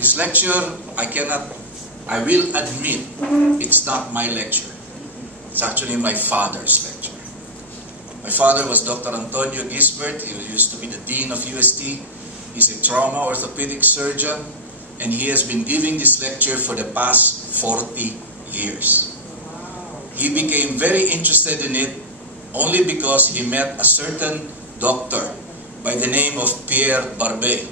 This lecture, I will admit, it's not my lecture. It's actually my father's lecture. My father was Dr. Antonio Gisbert. He used to be the Dean of UST. He's a trauma orthopedic surgeon, and he has been giving this lecture for the past 40 years. He became very interested in it only because he met a certain doctor by the name of Pierre Barbet.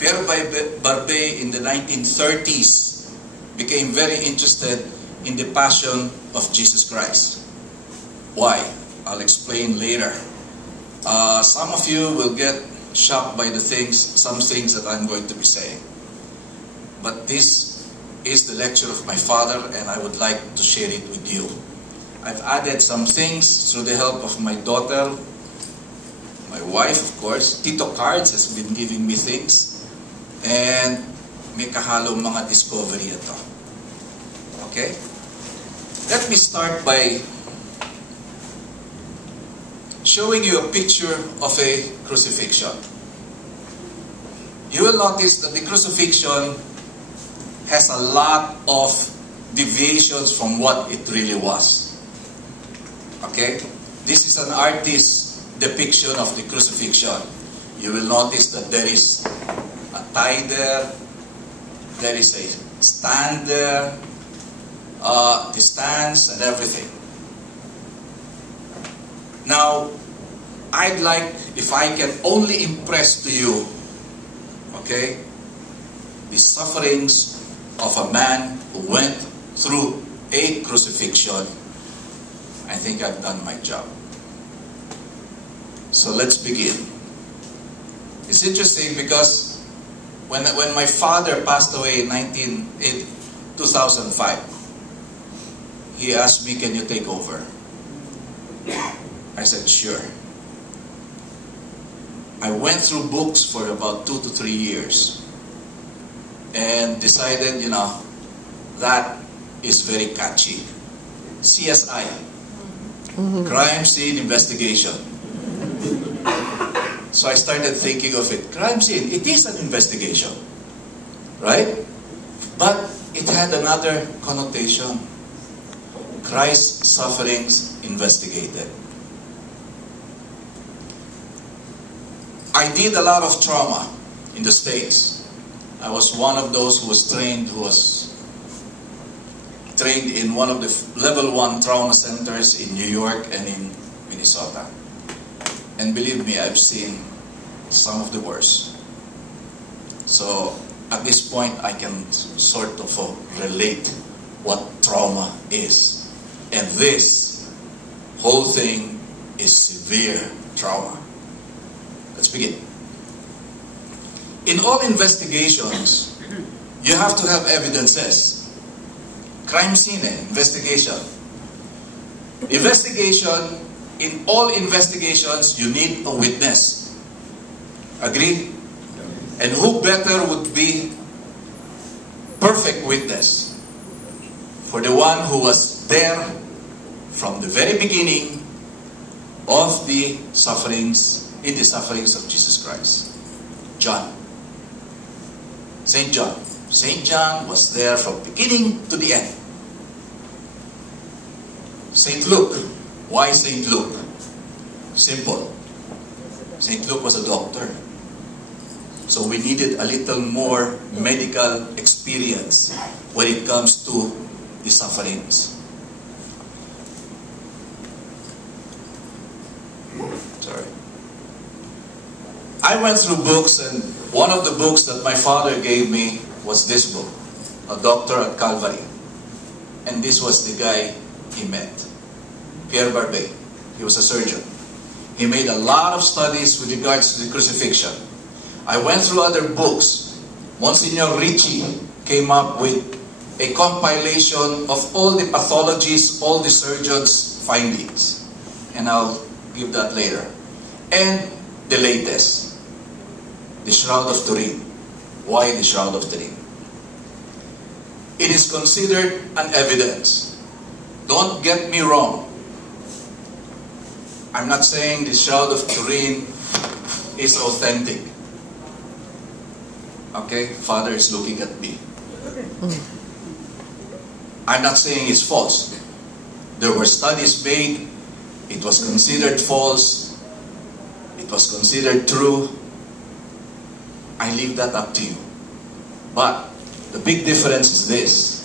Pierre Barbet in the 1930s became very interested in the passion of Jesus Christ. Why? I'll explain later. Some of you will get shocked by some things that I'm going to be saying. But this is the lecture of my father, and I would like to share it with you. I've added some things through the help of my daughter, my wife, of course. Tito Cards has been giving me things, and may kahalong mga discovery ito. Okay? Let me start by showing you a picture of a crucifixion. You will notice that the crucifixion has a lot of deviations from what it really was. Okay? This is an artist's depiction of the crucifixion. You will notice that there is a tie there is a stand there, the stands and everything. Now, I'd like, if I can only impress to you, okay, the sufferings of a man who went through a crucifixion, I think I've done my job. So let's begin. It's interesting because when my father passed away in 2005, he asked me, "Can you take over?" I said, "Sure." I went through books for about 2 to 3 years and decided, that is very catchy. CSI, Crime Scene Investigation. So I started thinking of it. Crime scene, it is an investigation, right? But it had another connotation. Christ's sufferings investigated. I did a lot of trauma in the States. I was one of those who was trained in one of the level 1 trauma centers in New York and in Minnesota. And believe me, I've seen some of the worst. So at this point, I can sort of relate what trauma is. And this whole thing is severe trauma. Let's begin. In all investigations, you have to have evidences. Crime scene, investigation. Investigation, in all investigations, you need a witness. Agree? And who better would be perfect witness for the one who was there from the very beginning of the sufferings, in the sufferings of Jesus Christ? John. St. John. St. John was there from beginning to the end. St. Luke. Why St. Luke? Simple. St. Luke was a doctor. So we needed a little more medical experience when it comes to the sufferings. Sorry. I went through books, and one of the books that my father gave me was this book, A Doctor at Calvary. And this was the guy he met, Pierre Barbet. He was a surgeon. He made a lot of studies with regards to the crucifixion. I went through other books. Monsignor Ricci came up with a compilation of all the pathologies, all the surgeons' findings. And I'll give that later. And the latest, the Shroud of Turin. Why the Shroud of Turin? It is considered an evidence. Don't get me wrong. I'm not saying the Shroud of Turin is authentic. Okay, Father is looking at me. I'm not saying it's false. There were studies made. It was considered false. It was considered true. I leave that up to you. But the big difference is this.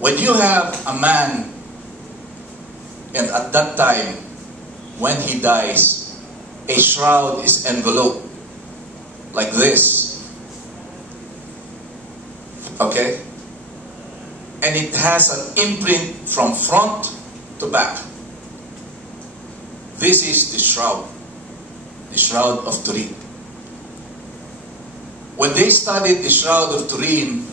When you have a man, and at that time, when he dies, a shroud is enveloped like this. Okay? And it has an imprint from front to back. This is the shroud of Turin. When they studied the Shroud of Turin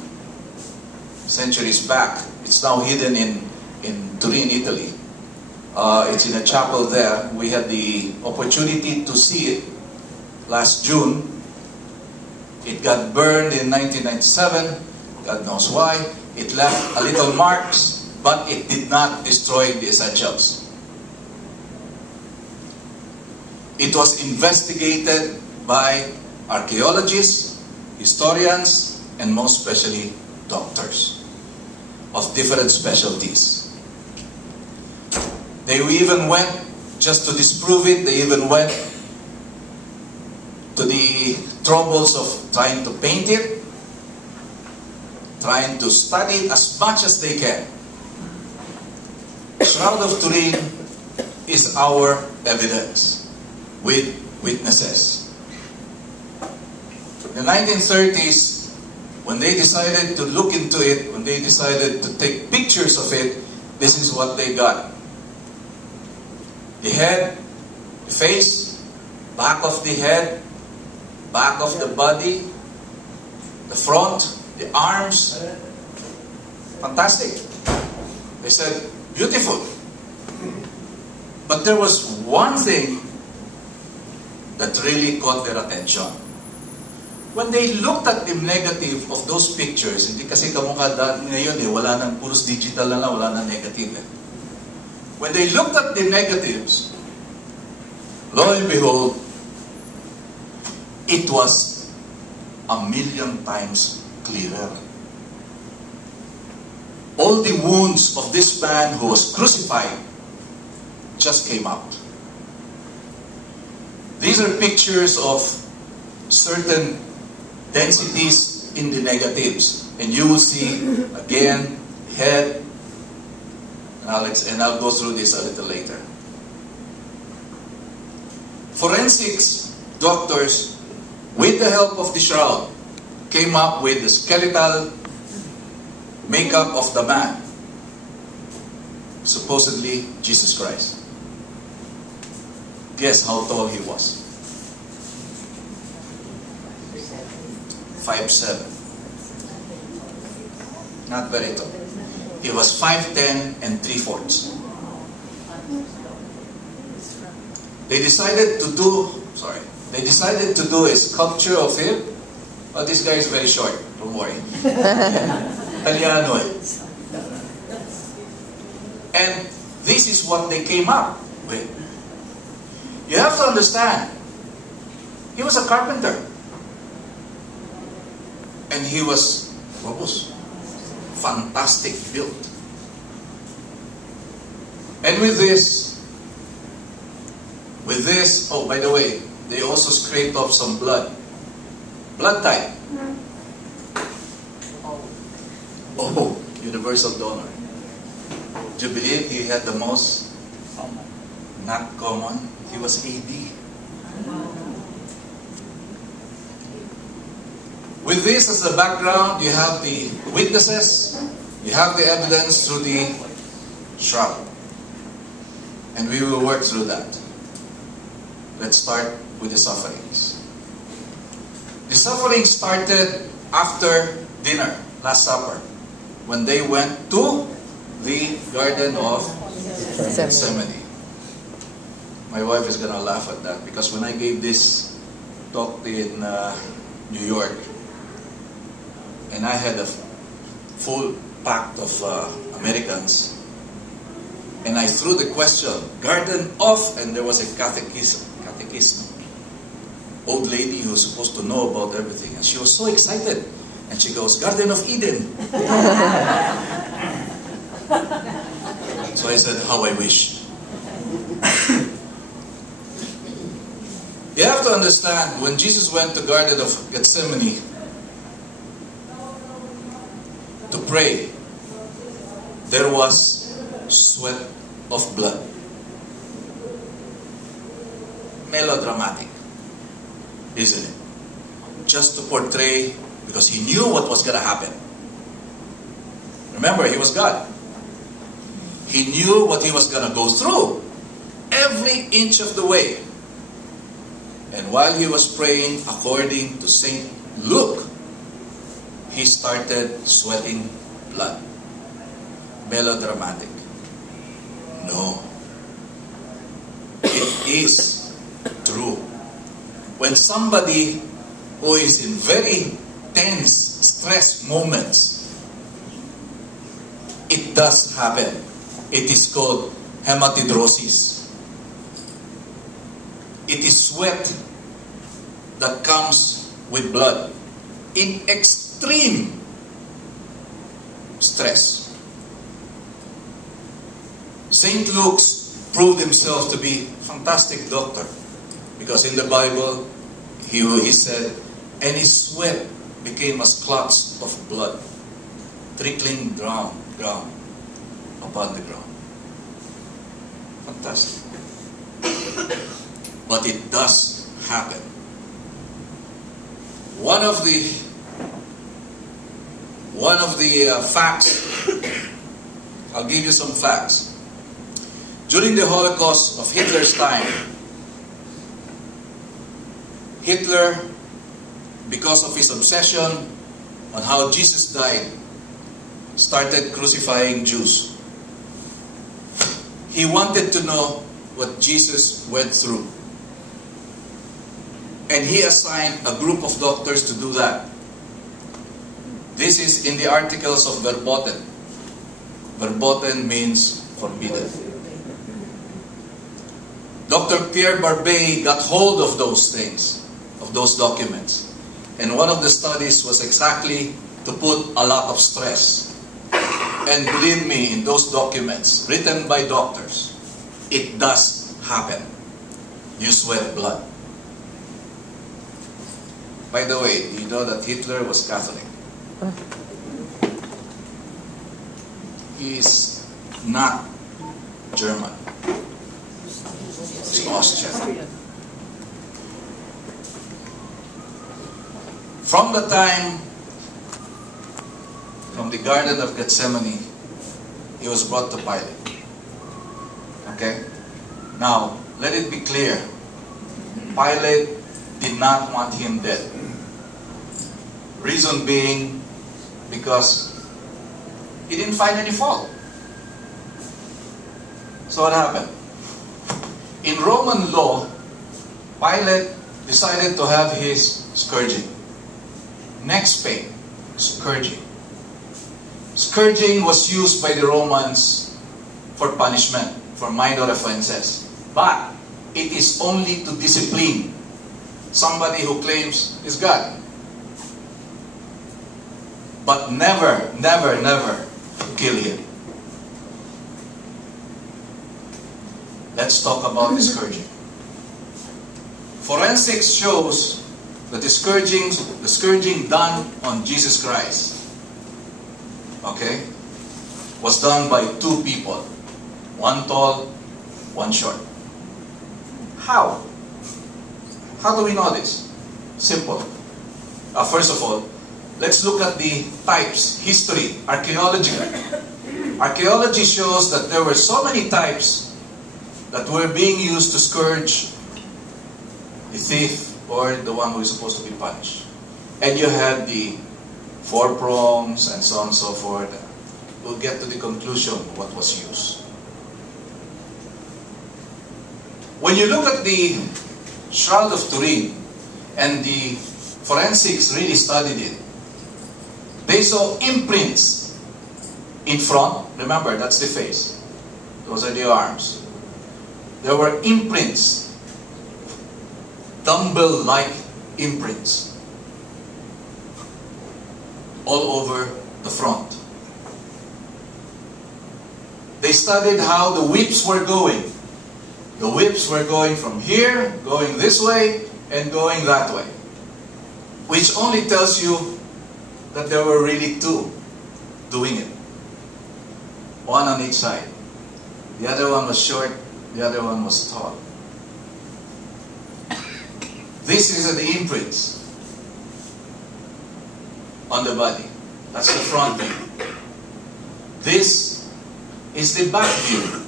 centuries back, it's now hidden in Turin, Italy. It's in a chapel there. We had the opportunity to see it last June. It got burned in 1997. God knows why. It left a little marks, but it did not destroy the essentials. It was investigated by archaeologists, historians, and most especially doctors of different specialties. They even went, just to disprove it, they even went to the troubles of trying to paint it, trying to study it as much as they can. Shroud of Turin is our evidence with witnesses. In the 1930s, when they decided to look into it, when they decided to take pictures of it, this is what they got. The head, the face, back of the head, back of the body, the front, the arms. Fantastic. They said, beautiful. But there was one thing that really caught their attention. When they looked at the negative of those pictures, hindi kasi kamukha ngayon wala nang puros digital na lang, wala nang negative. When they looked at the negatives, lo and behold, it was 1,000,000 times clearer. All the wounds of this man who was crucified just came out. These are pictures of certain densities in the negatives. And you will see, again, head, and I'll go through this a little later. Forensics doctors, with the help of the shroud, came up with the skeletal makeup of the man, supposedly Jesus Christ. Guess how tall he was? 5'7". Not very tall. He was 5'10" and 3/4. They decided to do a sculpture of him. Well, this guy is very short. Don't worry. Italiano. And this is what they came up with. You have to understand, he was a carpenter. And he was fantastic built. And with this, oh, by the way, they also scraped off some blood. Blood type. Oh, universal donor. Do you believe he had the most? Not common. He was AD. With this as the background, you have the witnesses, you have the evidence through the shroud. And we will work through that. Let's start with the sufferings. The suffering started after dinner, Last Supper, when they went to the Garden of Gethsemane. My wife is going to laugh at that because when I gave this talk in New York, and I had a full pack of Americans, and I threw the question, Garden of, and there was a catechism. old lady who was supposed to know about everything. And she was so excited. And she goes, Garden of Eden. So I said, how I wish. You have to understand, when Jesus went to Garden of Gethsemane to pray, there was sweat of blood. Melodramatic, isn't it? Just to portray, because he knew what was going to happen. Remember, he was God. He knew what he was going to go through every inch of the way. And while he was praying, according to St. Luke, he started sweating blood. Melodramatic. No. It is true. When somebody who is in very tense, stress moments, it does happen. It is called hematidrosis. It is sweat that comes with blood in extreme stress. St. Luke proved himself to be a fantastic doctor, because in the Bible he said, and his sweat became as clots of blood trickling down upon the ground. Fantastic. But it does happen. One of the facts, I'll give you some facts. During the Holocaust of Hitler's time, Hitler, because of his obsession on how Jesus died, started crucifying Jews. He wanted to know what Jesus went through. And he assigned a group of doctors to do that. This is in the articles of verboten. Verboten means forbidden. Dr. Pierre Barbet got hold of those things, of those documents. And one of the studies was exactly to put a lot of stress. And believe me, in those documents, written by doctors, it does happen. You sweat blood. By the way, do you know that Hitler was Catholic? He is not German. He's Austrian. From the time, from the Garden of Gethsemane, he was brought to Pilate. Okay? Now, let it be clear. Pilate did not want him dead. Reason being, because he didn't find any fault. So what happened? In Roman law, Pilate decided to have his scourging. Next pain, scourging. Scourging was used by the Romans for punishment, for minor offenses. But it is only to discipline somebody who claims is God. But never, never, never to kill him. Let's talk about the scourging. Forensics shows that the scourging done on Jesus Christ, okay, was done by two people. One tall, one short. How? How do we know this? Simple. First of all, let's look at the types, history, archaeology. Archaeology shows that there were so many types that were being used to scourge the thief or the one who is supposed to be punished. And you had the four prongs and so on and so forth. We'll get to the conclusion of what was used. When you look at the Shroud of Turin, and the forensics really studied it, they saw imprints in front. Remember, that's the face. Those are the arms. There were imprints dumbbell-like imprints all over the front. They studied how the whips were going. The whips were going from here, going this way, and going that way. Which only tells you that there were really two doing it. One on each side. The other one was short, the other one was tall. This is the imprints on the body. That's the front view. This is the back view.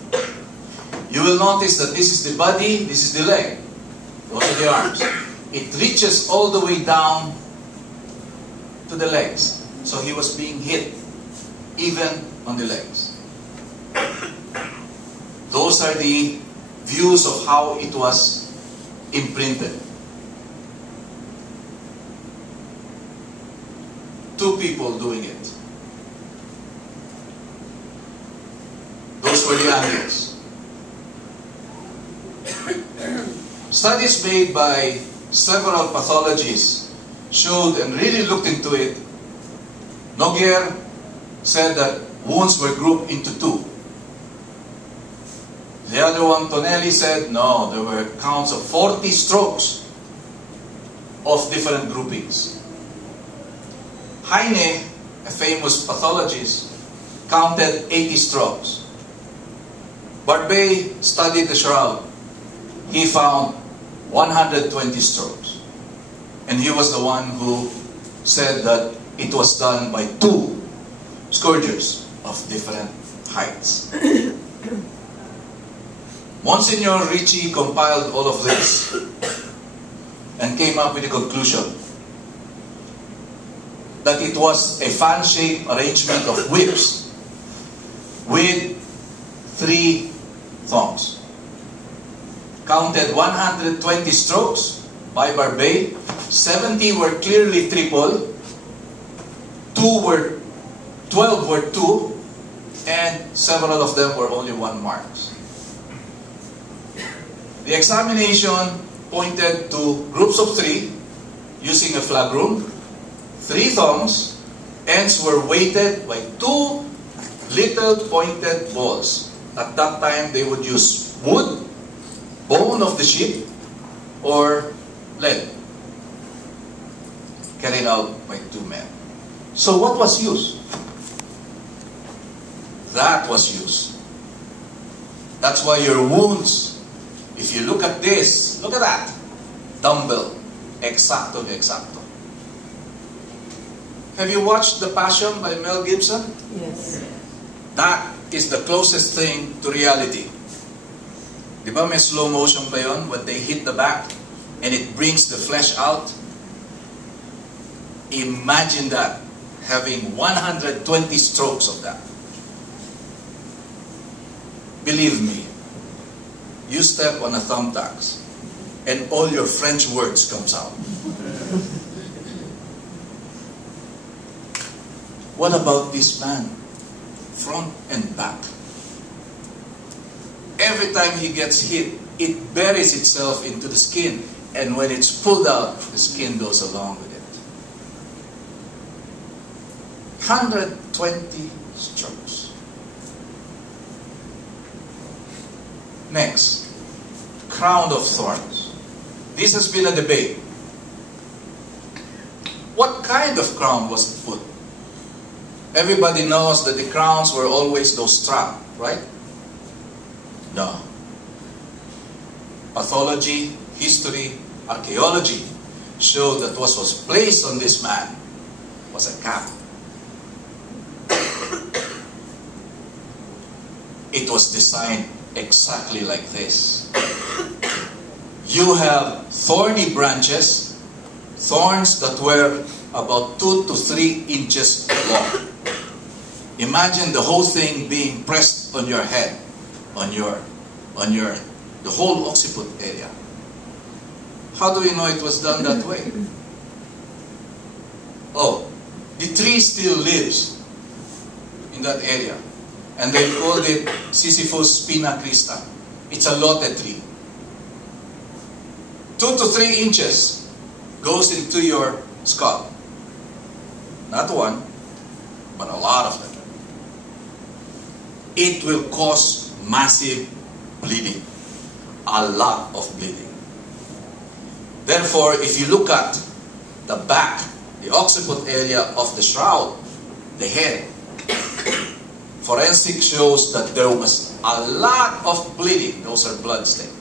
You will notice that this is the body, this is the leg. Those are the arms. It reaches all the way down to the legs. So he was being hit, even on the legs. Those are the views of how it was imprinted. Two people doing it. Those were the angles. Studies made by several pathologists showed and really looked into it. Noguer said that wounds were grouped into two. The other one, Tonelli, said no, there were counts of 40 strokes of different groupings. Heine, a famous pathologist, counted 80 strokes. Barbet studied the shroud. He found 120 strokes. And he was the one who said that it was done by two scourgers of different heights. Monsignor Ricci compiled all of this and came up with the conclusion that it was a fan-shaped arrangement of whips with 3 thongs. Counted 120 strokes by Barbet, 70 were clearly triple, 12 were 2, and several of them were only 1 marks. The examination pointed to groups of 3 using a flagrum, 3 thongs, ends were weighted by 2 little pointed balls. At that time, they would use wood, bone of the sheep, or lead, carried out by 2 men. So what was used? That was used. That's why your wounds, if you look at this, look at that, dumbbell, exacto, exacto. Have you watched The Passion by Mel Gibson? Yes. That is the closest thing to reality. Di ba may slow motion pa yun when they hit the back and it brings the flesh out? Imagine that, having 120 strokes of that. Believe me, you step on a thumbtacks and all your French words comes out. What about this man? Front and back. Every time he gets hit, it buries itself into the skin. And when it's pulled out, the skin goes along with it. 120 strokes. Next, crown of thorns. This has been a debate. What kind of crown was put? Everybody knows that the crowns were always those straps, right? No. Pathology, history, archaeology showed that what was placed on this man was a cap. It was designed exactly like this. You have thorny branches, thorns that were about 2 to 3 inches long. Imagine the whole thing being pressed on your head, the whole occiput area. How do we know it was done that way? Oh, the tree still lives in that area. And they called it Sisyphus spina crista. It's a lote tree. 2 2 to 3 inches goes into your skull. Not one, but a lot of them. It will cause massive bleeding. A lot of bleeding. Therefore, if you look at the back, the occiput area of the shroud, the head, forensic shows that there was a lot of bleeding. Those are blood stains.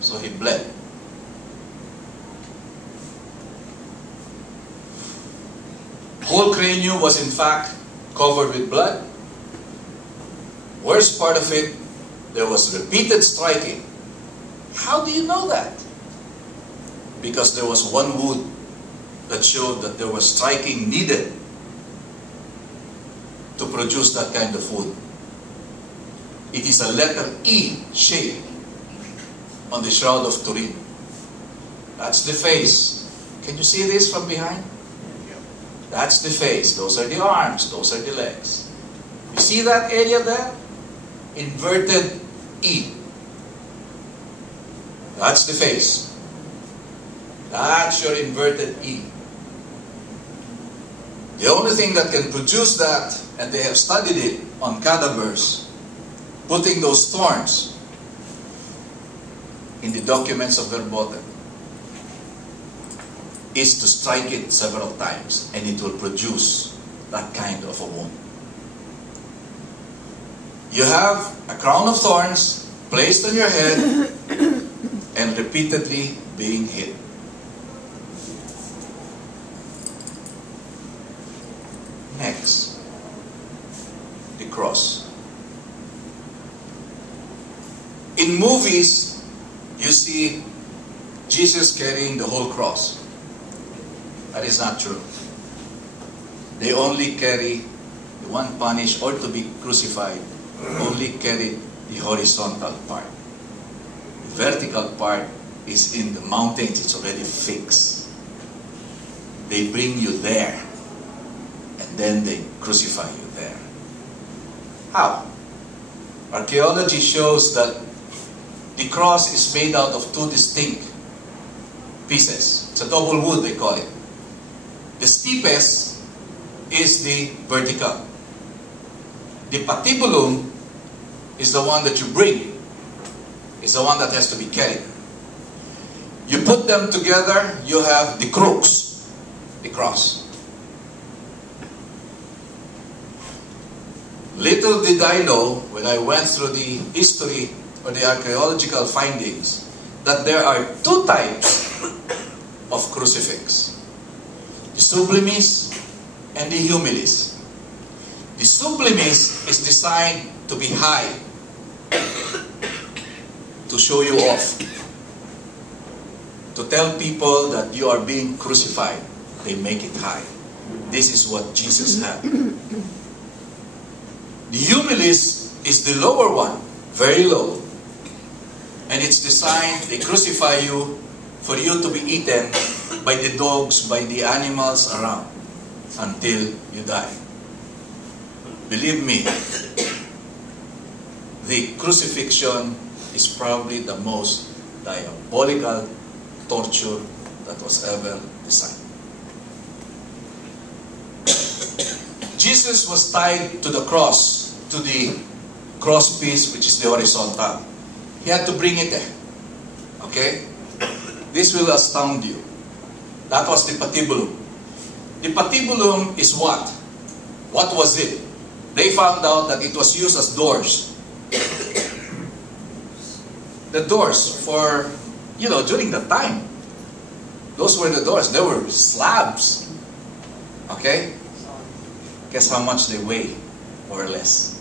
So he bled. Whole cranium was in fact covered with blood. Worst part of it, there was repeated striking. How do you know that? Because there was one wound that showed that there was striking needed to produce that kind of wound. It is a letter E shape on the shroud of Turin. That's the face. Can you see this from behind? That's the face. Those are the arms. Those are the legs. You see that area there? Inverted E. That's the face. That's your inverted E. The only thing that can produce that, and they have studied it on cadavers, putting those thorns in the documents of Verboten, is to strike it several times, and it will produce that kind of a wound. You have a crown of thorns placed on your head and repeatedly being hit. Next, the cross. In movies, you see Jesus carrying the whole cross. That is not true. They only carry the one punished or to be crucified, only carry the horizontal part. The vertical part is in the mountains, it's already fixed. They bring you there, and then they crucify you there. How? Archaeology shows that the cross is made out of two distinct pieces. It's a double wood, they call it. The steepest is the vertical. The patibulum is the one that you bring. It's the one that has to be carried. You put them together, you have the crux, the cross. Little did I know when I went through the history or the archaeological findings that there are two types of crucifix. The sublimis and the humilis. The sublimis is designed to be high, to show you off, to tell people that you are being crucified. They make it high. This is what Jesus had. The humilis is the lower one, very low. And it's designed, they crucify you for you to be eaten by the dogs, by the animals around, until you die. Believe me, the crucifixion is probably the most diabolical torture that was ever designed. Jesus was tied to the cross, to the cross piece, which is the horizontal. He had to bring it there. Okay? This will astound you. That was the patibulum. The patibulum is what? What was it? They found out that it was used as doors. The doors for, during the time. Those were the doors. They were slabs. Okay? Guess how much they weigh, more or less?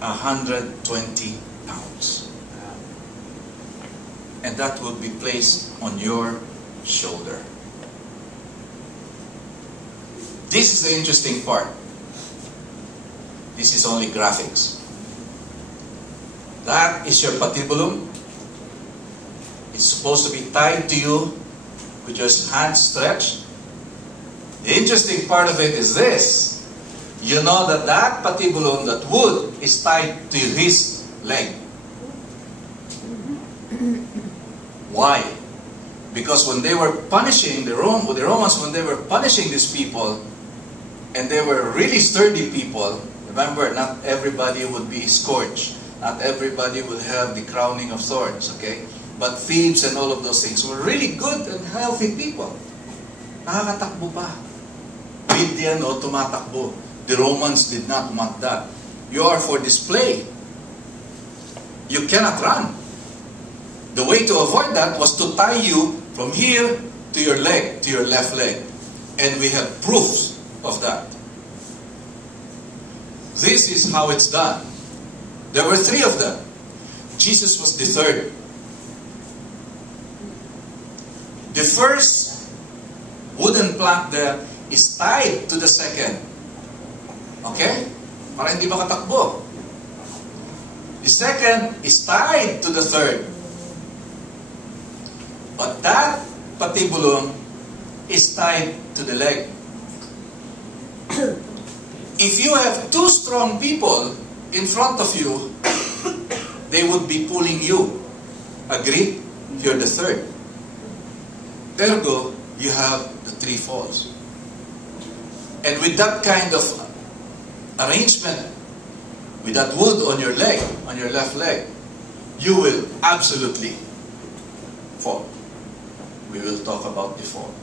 120 pounds. And that will be placed on your shoulder. This is the interesting part. This is only graphics. That is your patibulum. It's supposed to be tied to you with your hands stretched. The interesting part of it is this. You know that that patibulum, that wood, is tied to his leg. Why? Because when they were punishing the Romans, when they were punishing these people, and they were really sturdy people, remember, not everybody would be scourged. Not everybody will have the crowning of thorns, okay? But thieves and all of those things were really good and healthy people. Nakakatakbo pa. Bidyan o tumatakbo. The Romans did not want that. You are for display. You cannot run. The way to avoid that was to tie you from here to your leg, to your left leg. And we have proofs of that. This is how it's done. There were 3 of them. Jesus was the 3rd. The first wooden plank there is tied to the 2nd. Okay? Para hindi makatakbo. The 2nd is tied to the 3rd. But that patibulum is tied to the leg. If you have 2 strong people in front of you, they would be pulling you. Agree? If you're the 3rd. Ergo, you have the 3 falls. And with that kind of arrangement, with that wood on your leg, on your left leg, you will absolutely fall. We will talk about the fall.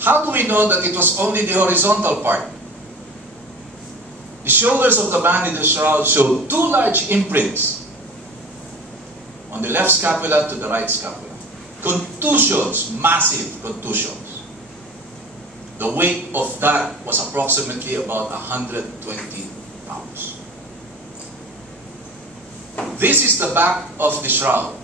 How do we know that it was only the horizontal part? The shoulders of the man in the shroud showed 2 large imprints on the left scapula to the right scapula. Contusions, massive contusions. The weight of that was approximately about 120 pounds. This is the back of the shroud.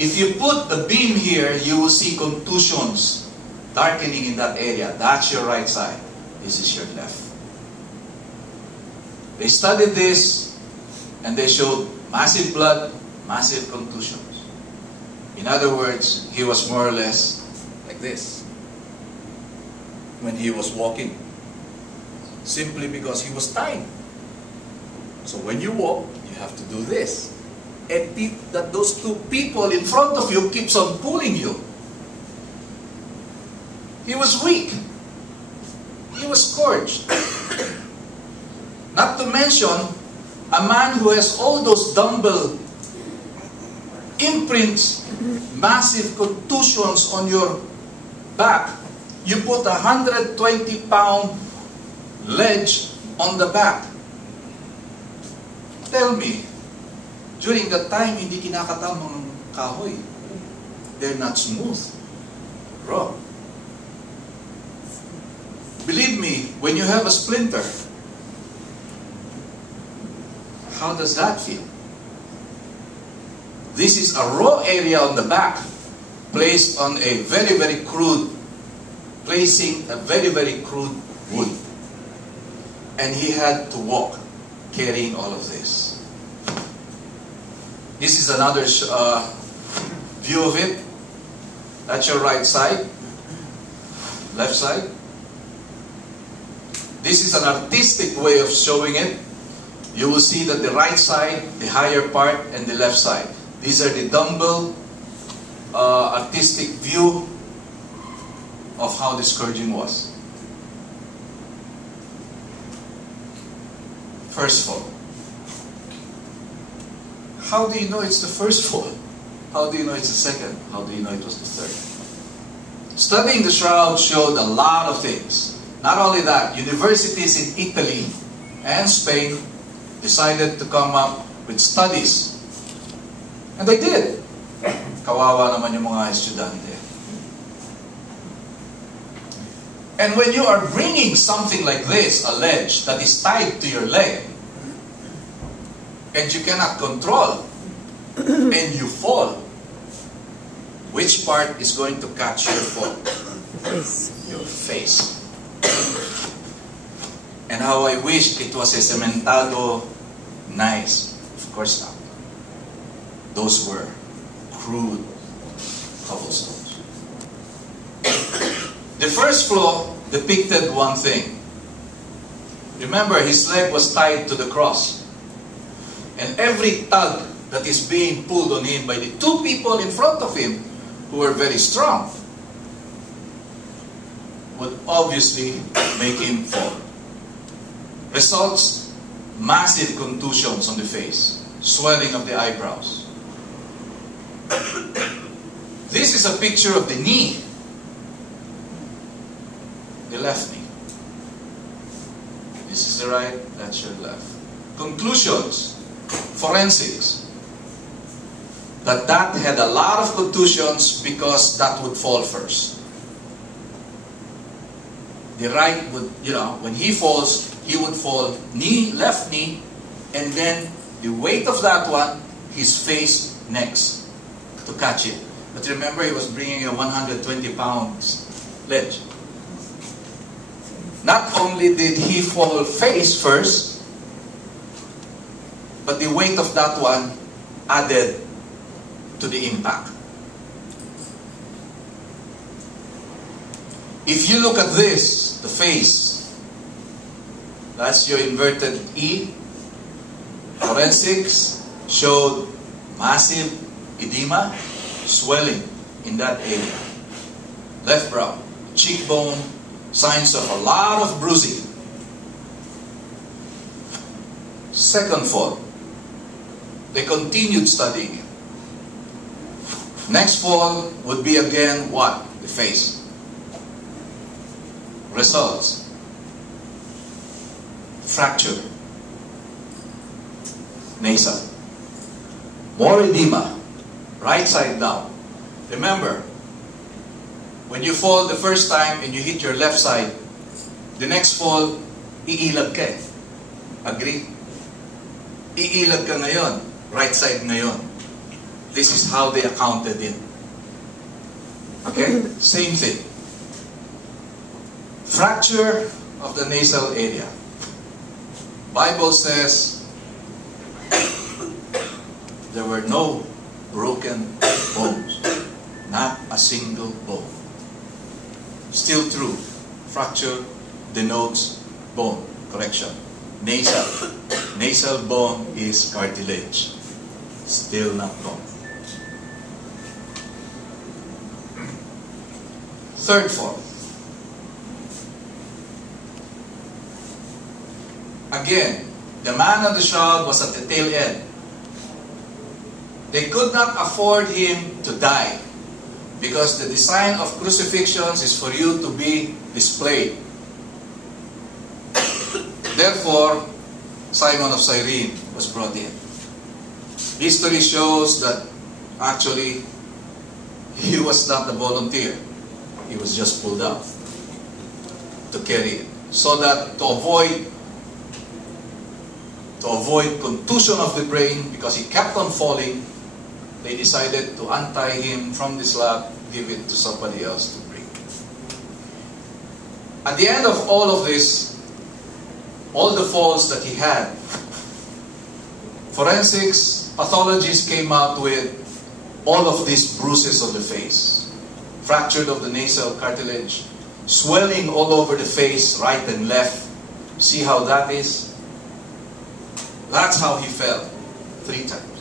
If you put the beam here, you will see contusions darkening in that area. That's your right side. This is your left. They studied this and they showed massive blood, massive contusions. In other words, he was more or less like this when he was walking. Simply because he was tied. So when you walk, you have to do this. And that those 2 people in front of you keeps on pulling you. He was weak. He was scourged. Not to mention, a man who has all those dumbbell imprints, massive contusions on your back. You put a 120-pound ledge on the back. Tell me, during that time, hindi kinakatam ng kahoy. They're not smooth. Raw. Believe me, when you have a splinter, how does that feel? This is a raw area on the back, placed on a very, very crude, placing a very, very crude wood. And he had to walk, carrying all of this. This is another view of it. That's your right side, left side. This is an artistic way of showing it. You will see that the right side, the higher part, and the left side. These are the dumbbell artistic view of how the scourging was. First fall. How do you know it's the first fall? How do you know it's the second? How do you know it was the 3rd? Studying the shroud showed a lot of things. Not only that, universities in Italy and Spain decided to come up with studies. And they did. Kawawa naman yung mga estudyante. And when you are bringing something like this, a ledge that is tied to your leg, and you cannot control, and you fall, which part is going to catch your fall? Your face. And how I wish it was a cementado nice. Of course not. Those were crude cobblestones. The first floor depicted one thing. Remember, his leg was tied to the cross. And every tug that is being pulled on him by the two people in front of him who were very strong would obviously make him fall. Results, massive contusions on the face, swelling of the eyebrows. This is a picture of the knee, the left knee. This is the right, that's your left. Conclusions, forensics, that had a lot of contusions because that would fall first. The right would, when he falls, he would fall knee, left knee, and then the weight of that one, his face next to catch it. But remember, he was bringing a 120 pounds ledge. Not only did he fall face first, but the weight of that one added to the impact. If you look at this, the face, that's your inverted E. Forensics showed massive edema, swelling in that area. Left brow, cheekbone, signs of a lot of bruising. Second fall, they continued studying it. Next fall would be again what? The face. Results, fracture, nasal, more edema, right side down. Remember, when you fall the first time and you hit your left side, the next fall, iilag ka eh. Agree? Iilag ka ngayon, right side ngayon. This is how they accounted it. Okay? Same thing. Fracture of the nasal area. Bible says there were no broken bones. Not a single bone. Still true. Fracture denotes bone. Correction. Nasal. Nasal bone is cartilage. Still not bone. Third fall. Again, the man on the shroud was at the tail end. They could not afford him to die because the design of crucifixions is for you to be displayed. Therefore, Simon of Cyrene was brought in. History shows that actually he was not a volunteer. He was just pulled out to carry it. So that to avoid contusion of the brain, because he kept on falling, they decided to untie him from the slab, give it to somebody else to bring. At the end of all of this, all the falls that he had, forensics pathologists came out with all of these bruises on the face, fractured of the nasal cartilage, swelling all over the face, right and left. See how that is? That's how he fell 3 times.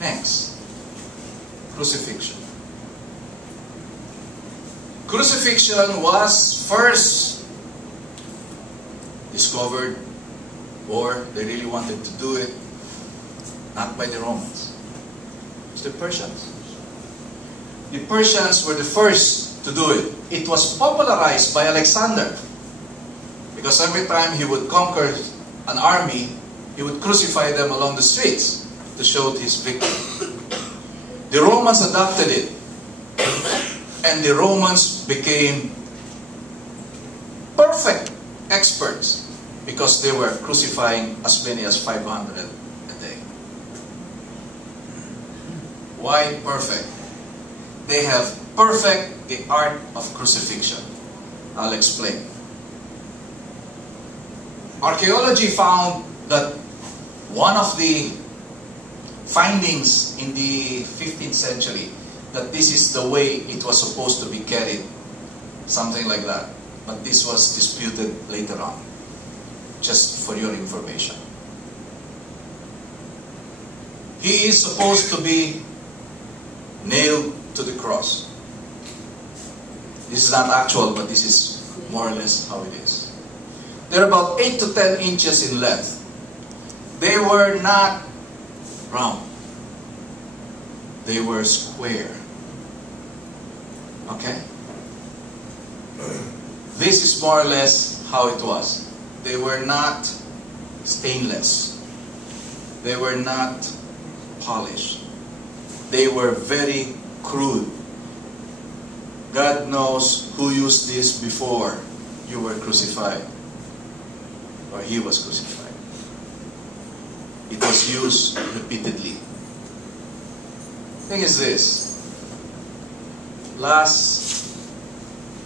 Next, crucifixion. Crucifixion was first discovered, or they really wanted to do it, not by the Romans. It's the Persians. The Persians were the first to do it. It was popularized by Alexander. Because every time he would conquer an army, he would crucify them along the streets to show his victory. The Romans adopted it. And the Romans became perfect experts because they were crucifying as many as 500 a day. Why perfect? They have perfect the art of crucifixion. I'll explain. Archaeology found that one of the findings in the 15th century, that this is the way it was supposed to be carried, something like that. But this was disputed later on. just for your information. He is supposed to be nailed to the cross. This is not actual, but this is more or less how it is. They're about 8 to 10 inches in length. They were not round. They were square. Okay? This is more or less how it was. They were not stainless. They were not polished. They were very crude. God knows who used this before you were crucified, or he was crucified. It was used repeatedly. Thing is this, last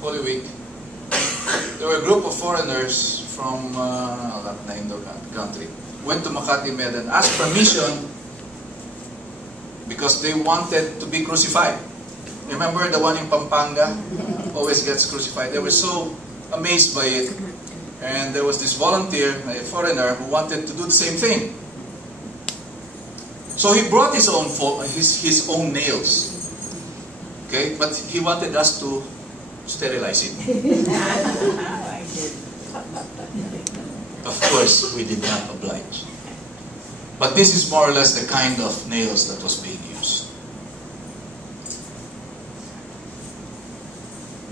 Holy Week, there were a group of foreigners from that country, went to Makati Med and asked permission because they wanted to be crucified. Remember the one in Pampanga? Always gets crucified. They were so amazed by it. And there was this volunteer, a foreigner, who wanted to do the same thing. So he brought his own nails. Okay? But he wanted us to sterilize it. Of course, we did not oblige. But this is more or less the kind of nails that was being used.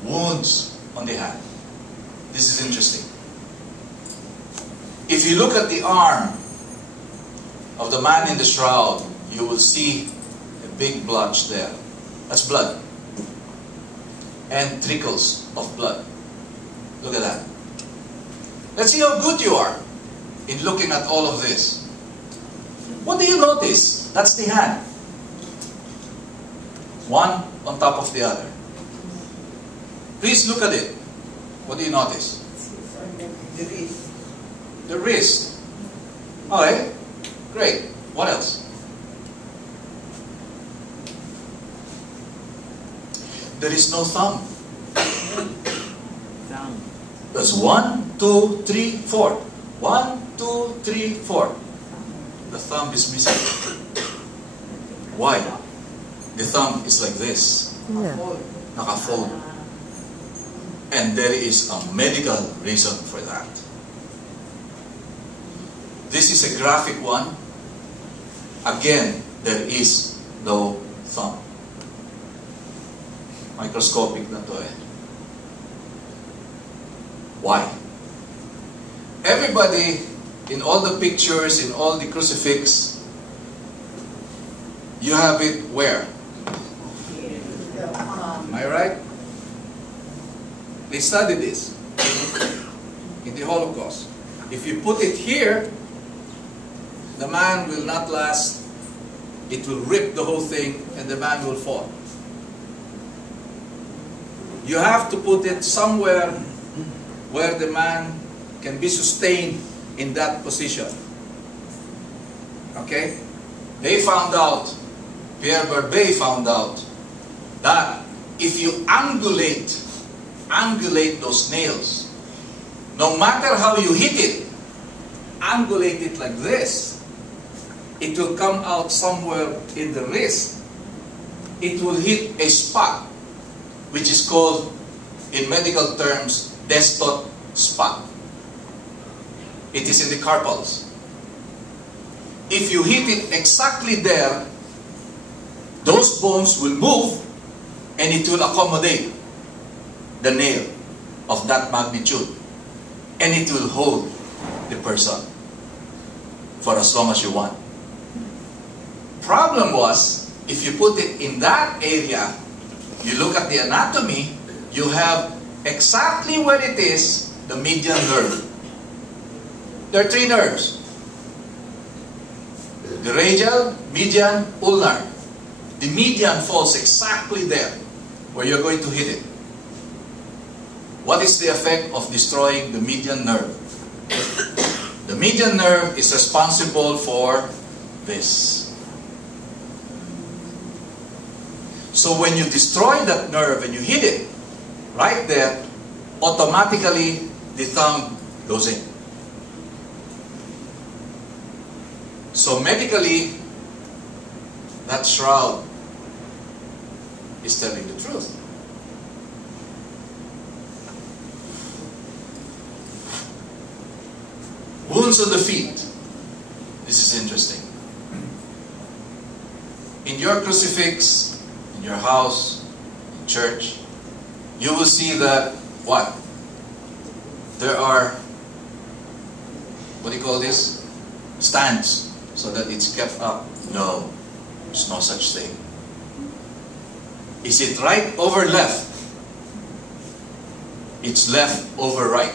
Wounds on the hand. This is interesting. If you look at the arm of the man in the shroud, you will see a big blotch there. That's blood. And trickles of blood. Look at that. Let's see how good you are in looking at all of this. What do you notice? That's the hand. One on top of the other. Please look at it. What do you notice? The wrist. The wrist. Okay, great. What else? There is no thumb. Thumb. That's 1, 2, 3, 4. 1, 2, 3, 4. The thumb is missing. Why? The thumb is like this. Nakafold. And there is a medical reason for that. This is a graphic one. Again, there is no thumb. Microscopic na to eh. Why? Everybody, in all the pictures, in all the crucifix, you have it where? Am I right? They studied this in the Holocaust. If you put it here, the man will not last. It will rip the whole thing and the man will fall. You have to put it somewhere where the man can be sustained in that position. Okay? They found out, Pierre Barbet found out, that if you angulate those nails, no matter how you hit it, angulate it like this, it will come out somewhere in the wrist. It will hit a spot, which is called, in medical terms, destot spot. It is in the carpals. If you hit it exactly there, those bones will move and it will accommodate the nail of that magnitude. And it will hold the person for as long as you want. Problem was, if you put it in that area, you look at the anatomy, you have exactly where it is, the median nerve. There are 3 nerves. The radial, median, ulnar. The median falls exactly there, where you're going to hit it. What is the effect of destroying the median nerve? The median nerve is responsible for this. So when you destroy that nerve and you hit it, right there, automatically the thumb goes in. So medically, that shroud is telling the truth. Wounds on the feet. This is interesting. In your crucifix, in your house, in church, you will see that, what? There are, what do you call this? Stands, so that it's kept up. No, there's no such thing. Is it right over left? It's left over right.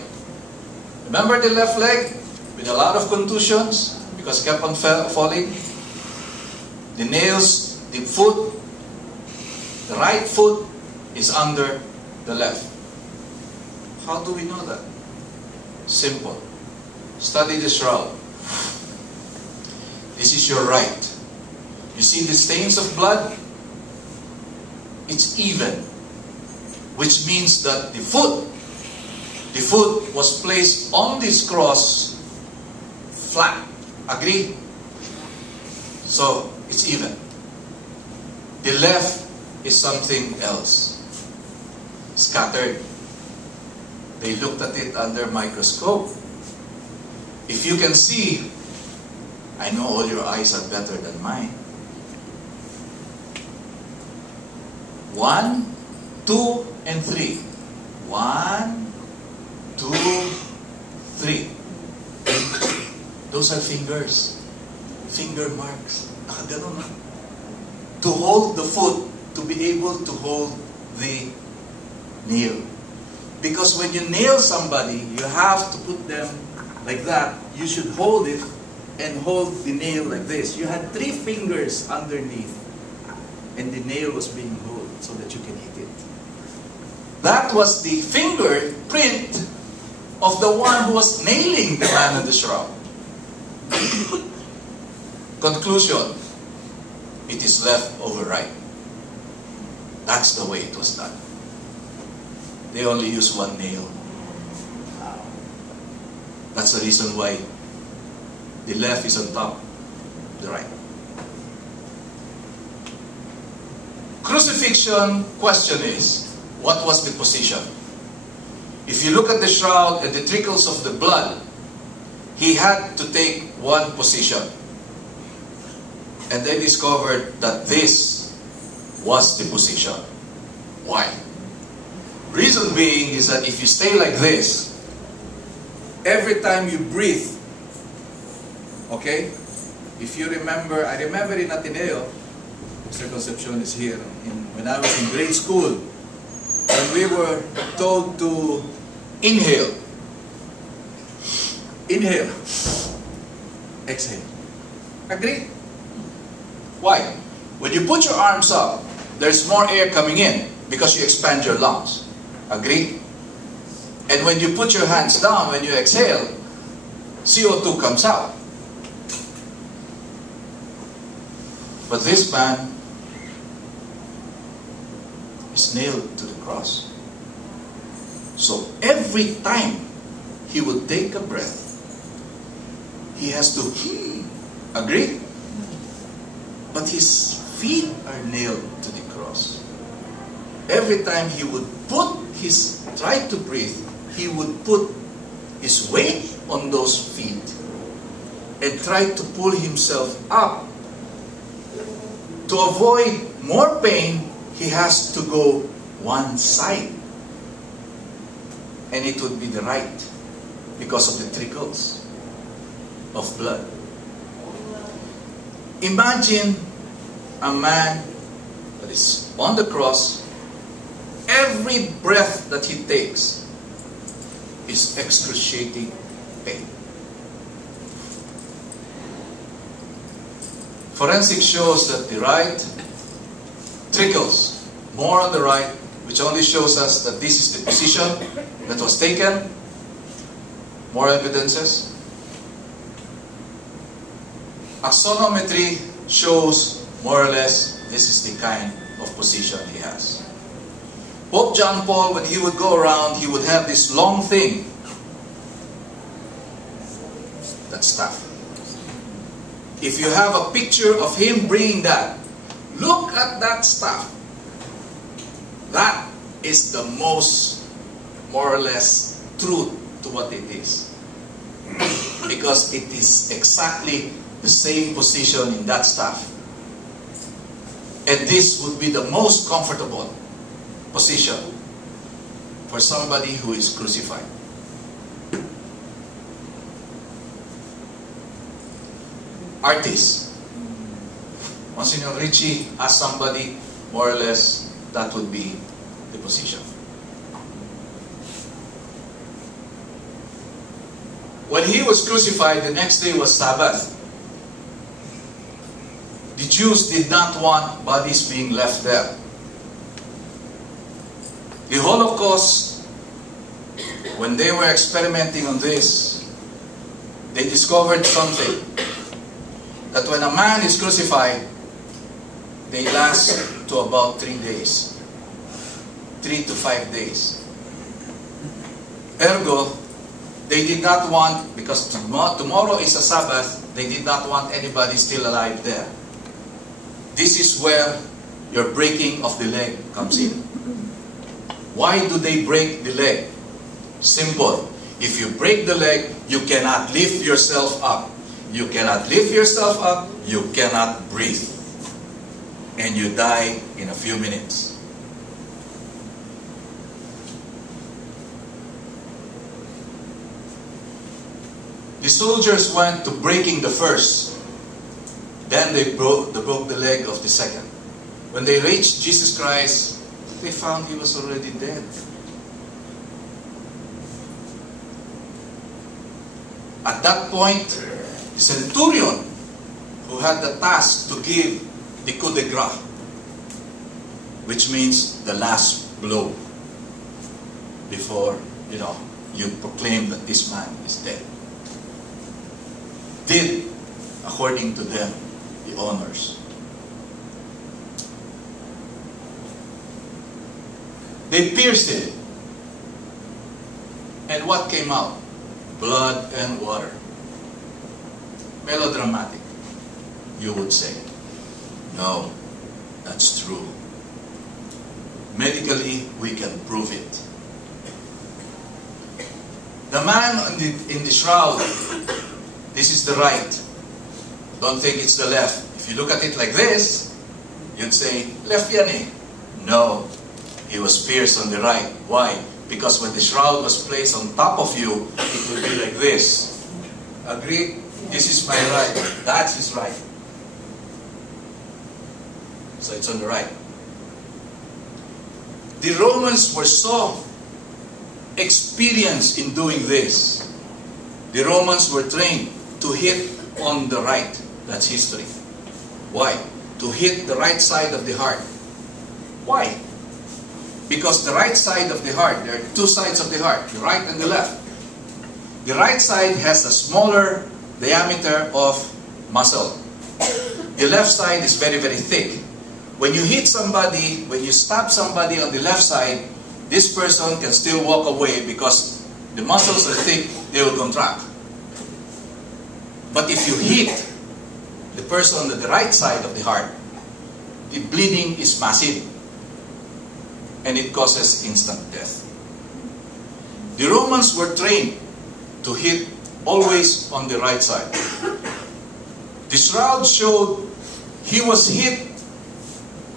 Remember the left leg with a lot of contusions because kept on falling? The nails, the foot, the right foot is under the left. How do we know that? Simple. Study the shroud. This is your right. You see the stains of blood? It's even. Which means that the foot was placed on this cross flat. Agree? So, it's even. The left is something else. Scattered. They looked at it under a microscope. If you can see, I know all your eyes are better than mine. 1, 2, and 3. 1, 2, 3. Those are fingers. Finger marks. Nakaganon na. To hold the foot, to be able to hold the nail. Because when you nail somebody, you have to put them like that. You should hold it and hold the nail like this. You had 3 fingers underneath, and the nail was being held so that you can hit it. That was the fingerprint of the one who was nailing the man on the shroud. Conclusion, it is left over right. That's the way it was done. They only use 1 nail. That's the reason why the left is on top, the right. Crucifixion question is, what was the position? If you look at the shroud and the trickles of the blood, he had to take one position. And they discovered that this was the position. Why? Reason being is that if you stay like this, every time you breathe, okay? If you remember, I remember in Ateneo, Mr. Concepcion is here, when I was in grade school, when we were told to inhale, inhale, exhale. Agree? Why? When you put your arms up, there's more air coming in because you expand your lungs. Agree? And when you put your hands down, when you exhale, CO2 comes out. But this man is nailed to the cross. So every time he would take a breath, he has to agree? But his feet are nailed to the cross. Every time he would try to breathe, he would put his weight on those feet and try to pull himself up. To avoid more pain, he has to go one side. And it would be the right because of the trickles of blood. Imagine a man that is on the cross. Every breath that he takes is excruciating pain. Forensics shows that the right trickles more on the right, which only shows us that this is the position that was taken. More evidences. Axonometry shows more or less this is the kind of position he has. Pope John Paul, when he would go around, he would have this long thing. That's tough. if you have a picture of him bringing that, look at that stuff. That is the most, more or less, truth to what it is. Because it is exactly the same position in that stuff. And this would be the most comfortable position for somebody who is crucified. Artists. Monsignor Richie asked somebody, more or less, that would be the position. When he was crucified, the next day was Sabbath. The Jews did not want bodies being left there. The Holocaust, when they were experimenting on this, they discovered something. That when a man is crucified, they last to about 3 days. 3 to 5 days. Ergo, they did not want, because tomorrow is a Sabbath, they did not want anybody still alive there. This is where your breaking of the leg comes in. Why do they break the leg? Simple. If you break the leg, you cannot lift yourself up. You cannot lift yourself up, you cannot breathe. And you die in a few minutes. The soldiers went to breaking the first. Then they broke the leg of the second. When they reached Jesus Christ, they found he was already dead. At that point, the centurion who had the task to give the coup de grace, which means the last blow before, you proclaim that this man is dead, did, according to them, the honors. They pierced it. And what came out? Blood and water. Melodramatic, you would say. No, that's true. Medically, we can prove it. The man in the shroud, this is the right. Don't think it's the left. If you look at it like this, you'd say, left yan eh. No, he was pierced on the right. Why? Because when the shroud was placed on top of you, it would be like this. Agree? This is my right. That's his right. So it's on the right. The Romans were so experienced in doing this. The Romans were trained to hit on the right. That's history. Why? To hit the right side of the heart. Why? Because the right side of the heart, there are two sides of the heart, the right and the left. The right side has a smaller diameter of muscle. The left side is very, very thick. When you hit somebody, when you stab somebody on the left side, this person can still walk away because the muscles are thick, they will contract. But if you hit the person on the right side of the heart, the bleeding is massive and it causes instant death. The Romans were trained to hit always on the right side. The shroud showed he was hit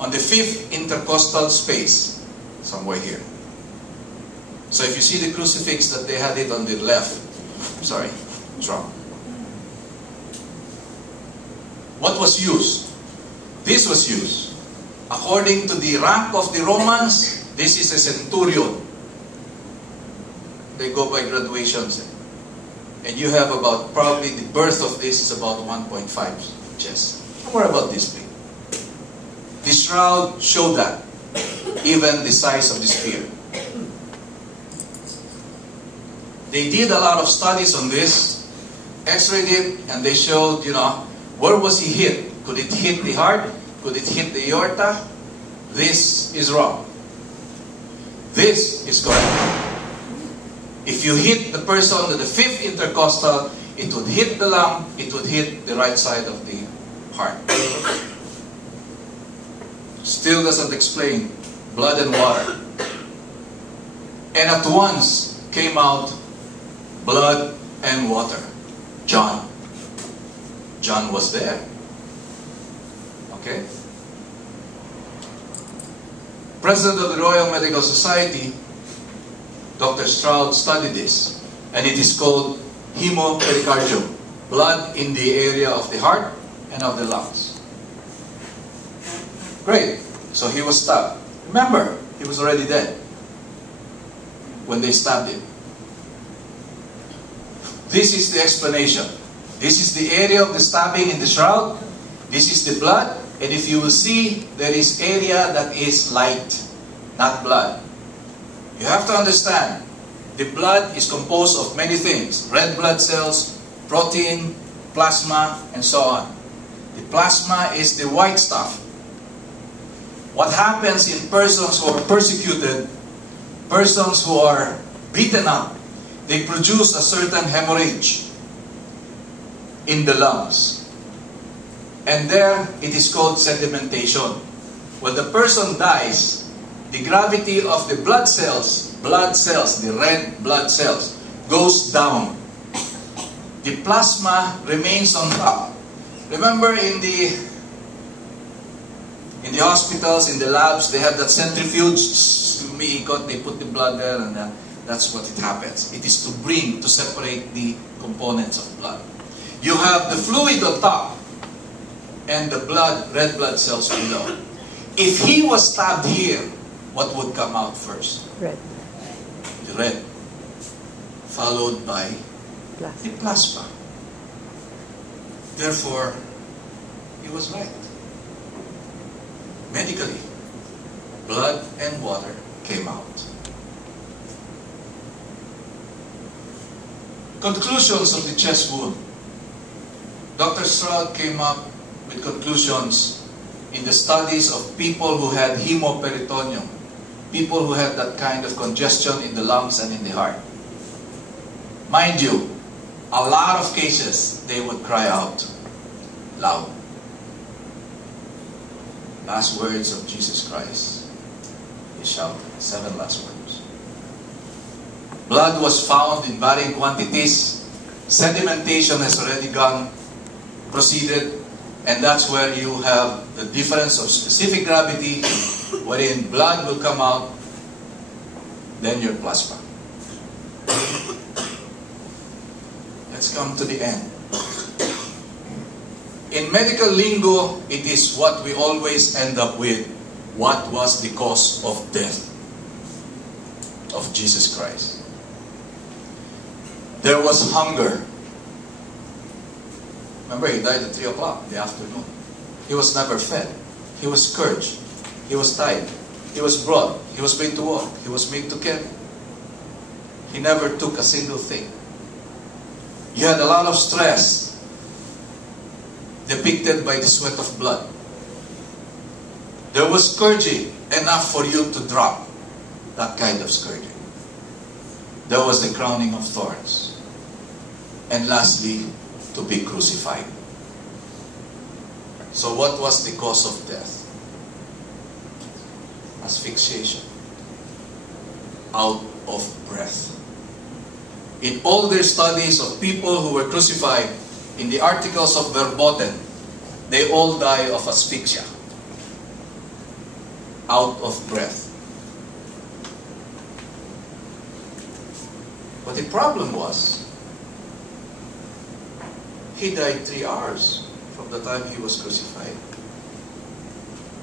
on the 5th intercostal space, somewhere here. So if you see the crucifix that they had it on the left, sorry, it's wrong. What was used? This was used. According to the rank of the Romans, this is a centurion. They go by graduations. And you have about, probably the birth of this is about 1.5 inches. Somewhere about this big. The shroud showed that. Even the size of the spear. They did a lot of studies on this. X-rayed it, and they showed, where was he hit? Could it hit the heart? Could it hit the aorta? This is wrong. This is correct. If you hit the person on the 5th intercostal, it would hit the lung, it would hit the right side of the heart. Still doesn't explain blood and water. And at once came out blood and water. John was there. Okay? President of the Royal Medical Society, Dr. Stroud, studied this, and it is called hemopericardium, blood in the area of the heart and of the lungs. Great. So he was stabbed. Remember, he was already dead when they stabbed him. This is the explanation. This is the area of the stabbing in the shroud. This is the blood. And if you will see, there is area that is light, not blood. You have to understand, the blood is composed of many things. Red blood cells, protein, plasma, and so on. The plasma is the white stuff. What happens in persons who are persecuted, persons who are beaten up, they produce a certain hemorrhage in the lungs. And there, it is called sedimentation. When the person dies, the gravity of the blood cells, the red blood cells, goes down. The plasma remains on top. Remember in the hospitals, in the labs, they have that centrifuge, they put the blood there, and that's what it happens. It is to separate the components of blood. You have the fluid on top, and the red blood cells below. If he was stabbed here, what would come out first? Red. The red. Followed by the plasma. Therefore, he was right. Medically, blood and water came out. Conclusions of the chest wound. Dr. Stroud came up with conclusions in the studies of people who had hemoperitoneum, people who had that kind of congestion in the lungs and in the heart. Mind you, a lot of cases, they would cry out loud. Last words of Jesus Christ, he shouted, 7 last words. Blood was found in varying quantities. Sedimentation has already proceeded. And that's where you have the difference of specific gravity, wherein blood will come out, then your plasma. Let's come to the end. In medical lingo, it is what we always end up with. What was the cause of death of Jesus Christ? There was hunger. Remember, he died at 3 o'clock in the afternoon. He was never fed. He was scourged. He was tied. He was brought. He was made to walk. He was made to carry. He never took a single thing. You had a lot of stress depicted by the sweat of blood. There was scourging enough for you to drop that kind of scourging. There was the crowning of thorns. And lastly, to be crucified. So what was the cause of death? Asphyxiation. Out of breath. In all their studies of people who were crucified, in the articles of Verboten, they all die of asphyxia. Out of breath. But the problem was, he died 3 hours from the time he was crucified.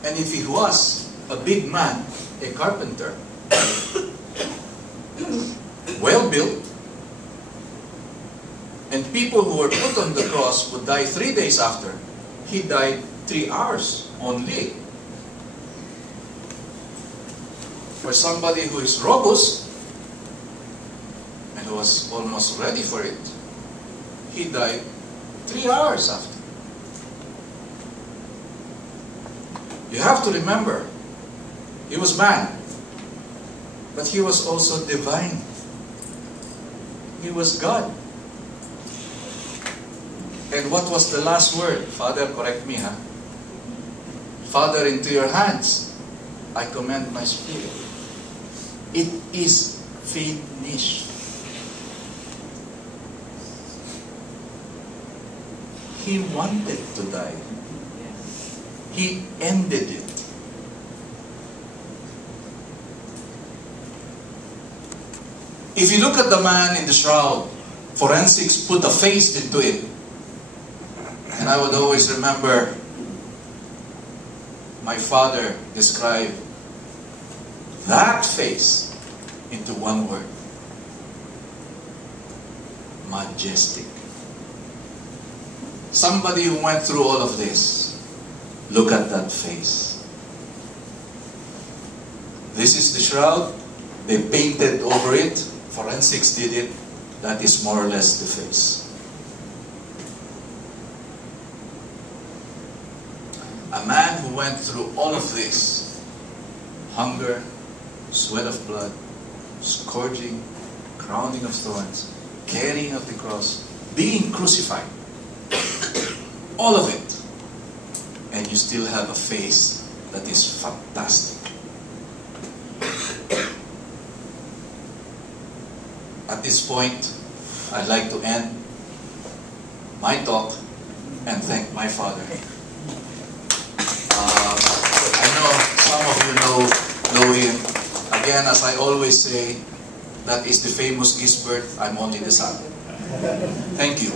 And if he was a big man, a carpenter, well built, and people who were put on the cross would die 3 days after, he died 3 hours only. For somebody who is robust and who was almost ready for it, he died 3 hours after. You have to remember, he was man, but he was also divine. He was God. And what was the last word? Father, correct me, huh? Father, into your hands I commend my spirit. It is finished. He wanted to die. He ended it. If you look at the man in the shroud, forensics put a face into it. And I would always remember my father described that face into one word: majestic. Somebody who went through all of this, look at that face. This is the shroud. They painted over it. Forensics did it. That is more or less the face. A man who went through all of this: hunger, sweat of blood, scourging, crowning of thorns, carrying of the cross, being crucified. All of it. And you still have a face that is fantastic. At this point, I'd like to end my talk and thank my father. I know some of you know him. Again, as I always say, that is the famous Gisbert. I'm only the son. Thank you.